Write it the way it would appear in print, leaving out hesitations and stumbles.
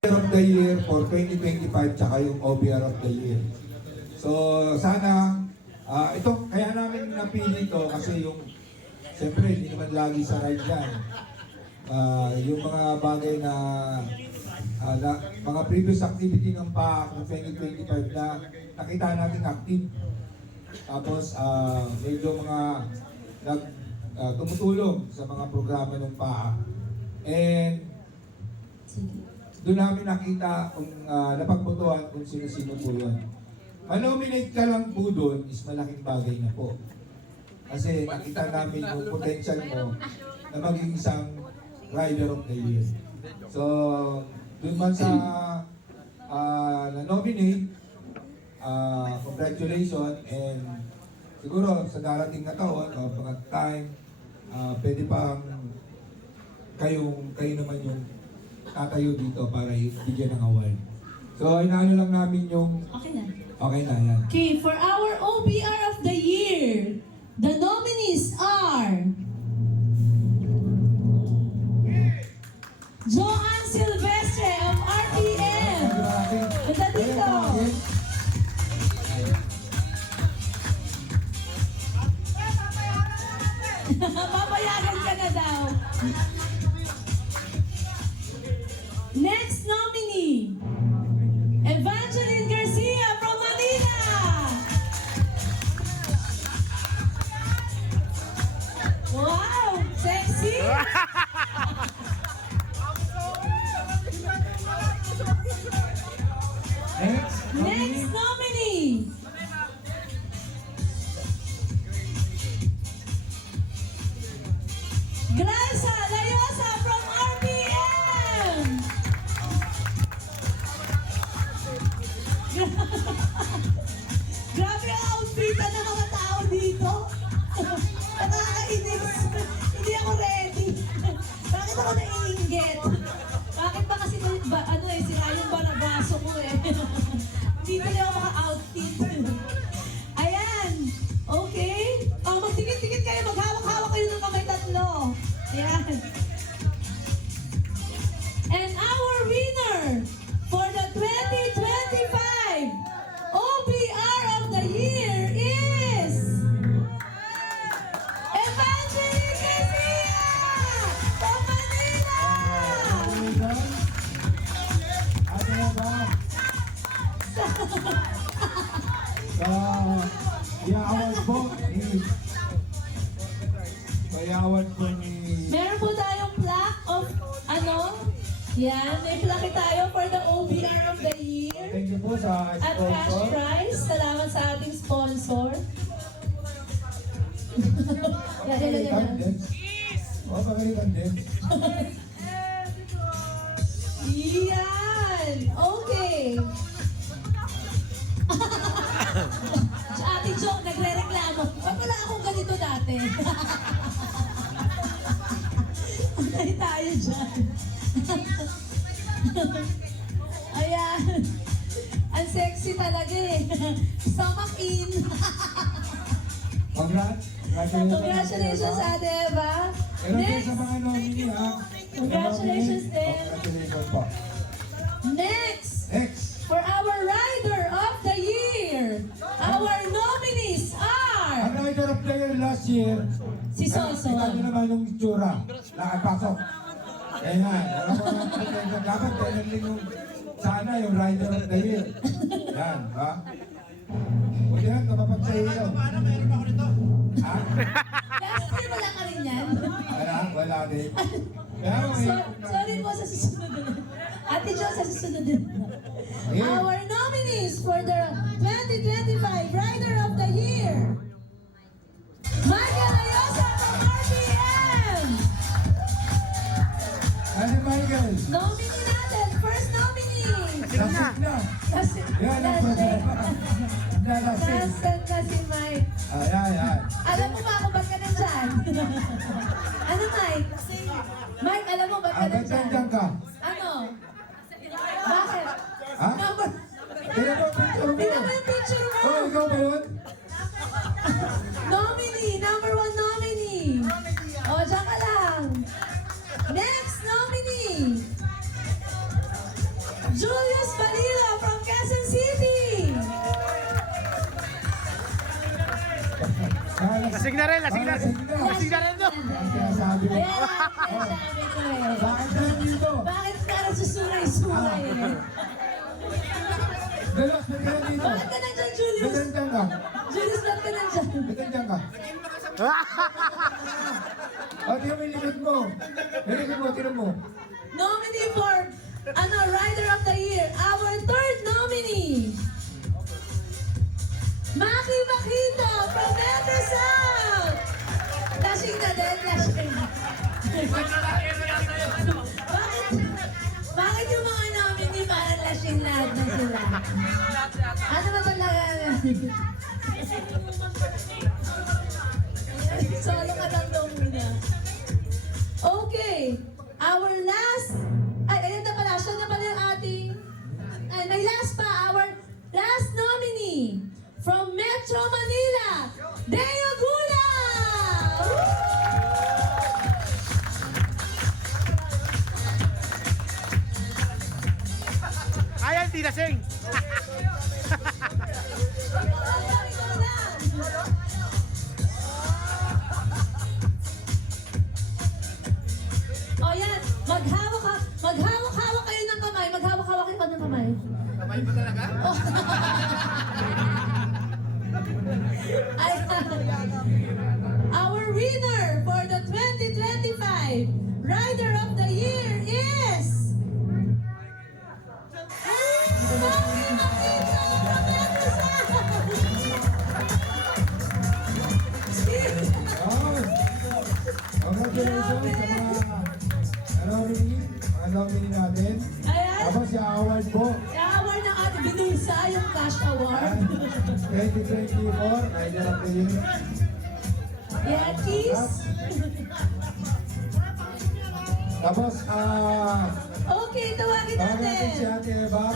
of the Year for 2025 tsaka yung OBR of the Year. So sana, ito kaya namin napili ito kasi yung siyempre hindi naman lagi sa ride yan. Yung mga bagay na mga previous activity ng PAC ng 2025 na nakita natin active. Tapos medyo mga tumutulong sa mga programa ng PAC. And doon namin nakita kung napagbotohan kung sino-sino po yun. Manominate ka lang po doon is malaking bagay na po. Kasi nakita namin yung potential mo na maging isang Rider of the Year. So, doon man sa na-nominate, congratulations, and siguro sa darating na taon o mga time, pwede pang kayo naman yung tatayo dito para bigyan ng award. So, inaano lang namin yung... Okay na. Okay na, yan. Okay, for our OBR of the year, the nominees are Joanne Silvestre of RPM. Punta dito. Papayagan ka na daw. Next nominee, Evangeline Garcia from Manila. Wow, sexy. Next nominee, Gracia Layosa from RPM. Grabe ang outfitan ng mga tao dito. Nakakainis. Hindi ako ready. Bakit ako naiinggit? Bakit ba kasi sira yung barabaso ko eh. Hindi tuloy ako maka-outfit. Ayan. Okay. Magtikit-tikit kayo. Maghawak-hawak kayo ng kamay tatlo. Ayan. And our winner for the 2025 OBR of the Year is Evangeline Garcia from Manila! Ano na ba? Iawad po ni... Meron po tayong plaque of yan, may plaque tayo for the OBR of the Year. Thank you po sa At cash sponsor. prize. Salamat sa ating sponsor. Pagalitan din. O, pagalitan din. Yan! Okay! Ate Jo, nagre-reklamo. Ba't wala akong ganito dati? Patay tayo dyan. Ayan. Ang sexy talaga eh. Stomach in. Congratulations, Ate Eva. Pero din sa mga nominee ha. Congratulations din. Congratulations po. Next, Next. for our Rider of the Year, our nominees are Ang Rider of the Year last year, si Soso. Tingnan nyo naman yung itsura. Nakapasok. Kaya nga, alam mo naman potential. Dapat kailan din yung sana yung Rider of the Year. Yan, ha? Buti yan, kapapag sa iyo. Ha? Last year wala ka rin yan. Wala din. Kaya Sorry po sa susunod na. Ate Jo, sa susunod na. Our nominees for the 2025 Rider of the Year, Michael Ayosa from RPM. Ano, Michael? Nominee natin, first nominee. Lasik na. Yan ang problema. Nalasik. Nasaan na si Mike? Ayan. Alam mo ba kung ba't ka nandyan? Ano, Mike? Mike, alam mo ba't ka Ba't nandyan? nandiyan ka? Ano? Bakit? Ha? Number... Tingnan mo yung picture mo. Tingnan mo yung picture mo! Oh, ikaw ba yun? Nominee! Number 1 nominee! O, dyan ka lang! Next nominee! Julius Manila from Quezon City. Lasing na rin, lasing na rin. Lasing na rin to. Ang sinasabi mo. Ayan ang sinasabi ko eh. Bakit ka nandito? Bakit ka nagsusuray-suray eh? Dalos, ba't ka nandito? Bakit ka nandyan, Julius? Nagandyan ka? Julius, bakit ka nandyan? Nagandyan ka? O, tingnan mo yung likod mo. Yung likod mo, tingnan mo. Nominee for Rider of the Year. Our third nominee. Maki Makita from Metro South. Lasing na din, lasing. Bakit yung mga nominee parang lasing lahat na sila? Ano ba talaga? Solo ka lang daw muna. Okay. Our last, ayan na pala, siya na pala yung ating, may last pa, our last nominee from Metro Manila, Deo Gula! Ayan, di lasing. O yan, maghawak-hawak kayo ng kamay, maghawak-hawak kayo ng kamay. Kamay ba talaga? Oh. Ay, our winner for the 2025 Rider of the Year is Maki Makita from Metro South! Congratulations sa mga nominee natin. Ayan, Tapos yung award po, award ng ating binulsa yung cash award. 2024, Rider of the Year. Yan, kiss. Tapos, Okay, tawagin tawag natin si natin. Ate Eva.